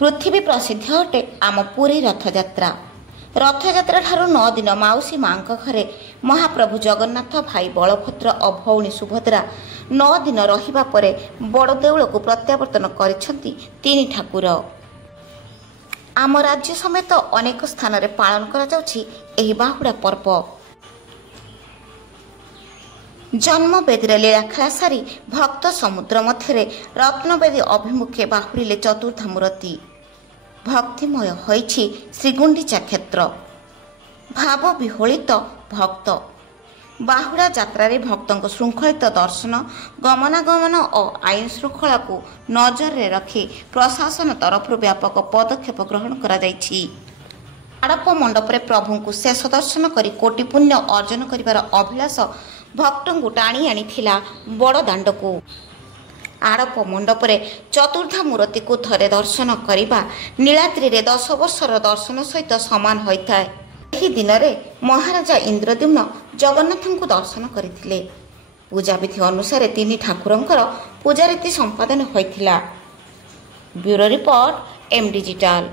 पृथ्वी प्रसिद्ध अटे आम पुरी रथयात्रा। रथयात्रा ठारू 9 दिन माउसी माँ घरे महाप्रभु जगन्नाथ भाई बलभद्र और भौणी सुभद्रा 9 दिन रहिबा परे बड़ देउल को प्रत्यावर्तन करिसेंती तीन ठाकुर। आम राज्य समेत अनेक स्थान रे पालन करा जाउछि एही बाहुड़ा पर्व। जन्मवेदी लीलाखेला सारी भक्त समुद्र मध्य रत्नवेदी अभिमुखे बाहुरिले चतुर्धा मूर्ति। भक्तिमय होइछि श्रीगुंडीचा क्षेत्र। भाव विहोलित भक्त बाहुड़ा यात्रा रे भक्तों श्रृंखलित दर्शन गमनागमन और आईन श्रृंखला को नजर रे रखी प्रशासन तरफ व्यापक पदक्षेप ग्रहण करा जाइछि। आड़प मंडप रे प्रभु को शेष दर्शन करी कोटि पुण्य अर्जन करिवार अभिलाष भक्तों को टाणी आनीथिला बड़ दांड को। आड़प मंडप रे चतुर्धा मूर्ति को थरे दर्शन करिबा नीलाद्री रे 10 वर्षर दर्शन सहित समान होइथाय। एही दिन रे महाराजा इंद्रद्युम्न जगन्नाथ को दर्शन करथिले। पूजा विधि अनुसार तीन ठाकुरंकर पूजा रीति संपादन होइथिला। Bureau report M digital.